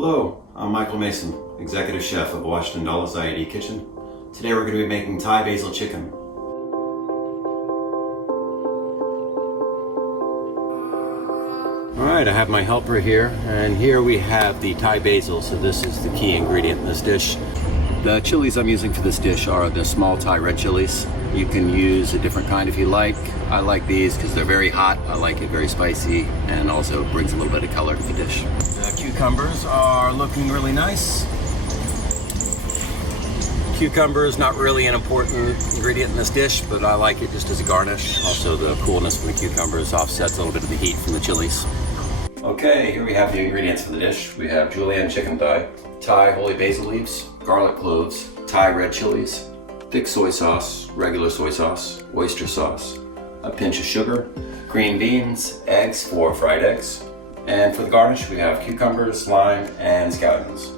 Hello, I'm Michael Mason, Executive Chef of Washington Dollar's IED Kitchen. Today we're going to be making Thai basil chicken. Alright, I have my helper here, and here we have the Thai basil, so this is the key ingredient in this dish. The chilies I'm using for this dish are the small Thai red chilies. You can use a different kind if you like. I like these because they're very hot. I like it very spicy and also brings a little bit of color to the dish. The cucumbers are looking really nice. Cucumber is not really an important ingredient in this dish, but I like it just as a garnish. Also, the coolness from the cucumbers offsets a little bit of the heat from the chilies. Okay, here we have the ingredients for the dish. We have julienne chicken thigh, Thai holy basil leaves, garlic cloves, Thai red chilies, thick soy sauce, regular soy sauce, oyster sauce, a pinch of sugar, green beans, eggs, 4 fried eggs, and for the garnish we have cucumbers, lime, and scallions.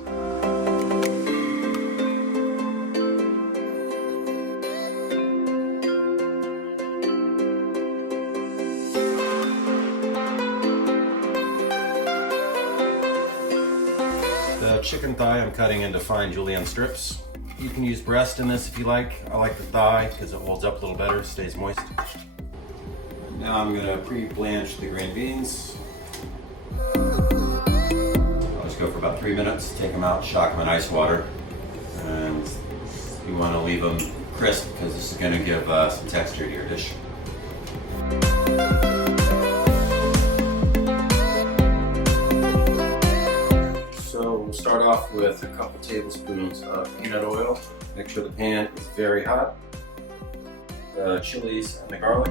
The chicken thigh I'm cutting into fine julienne strips. You can use breast in this if you like. I like the thigh because it holds up a little better, stays moist. Now I'm going to pre-blanch the green beans. I'll just go for about 3 minutes, take them out, shock them in ice water. And you want to leave them crisp because this is going to give some texture to your dish. We'll start off with a couple tablespoons of peanut oil. Make sure the pan is very hot. The chilies and the garlic.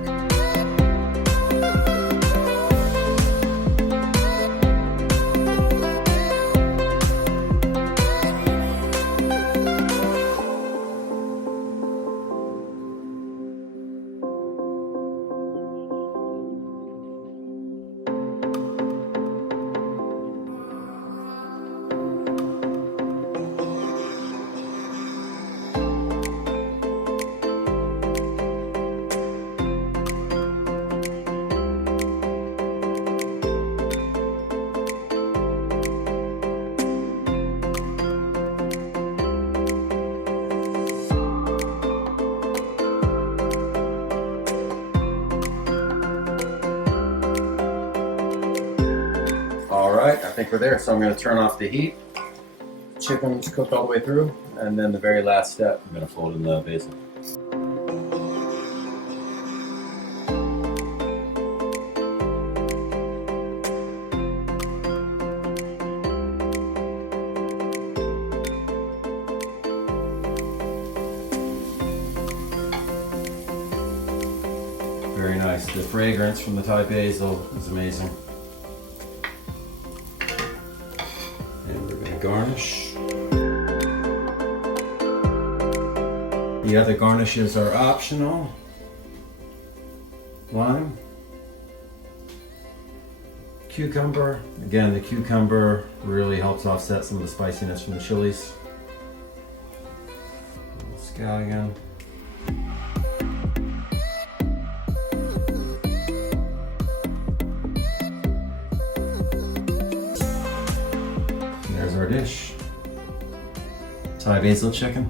Alright, I think we're there, so I'm going to turn off the heat. Chicken's cooked all the way through, and then the very last step, I'm going to fold in the basil. Very nice. The fragrance from the Thai basil is amazing. And we're going to garnish. The other garnishes are optional. Lime. Cucumber. Again, the cucumber really helps offset some of the spiciness from the chilies. Scallion. There's our dish. Thai basil chicken.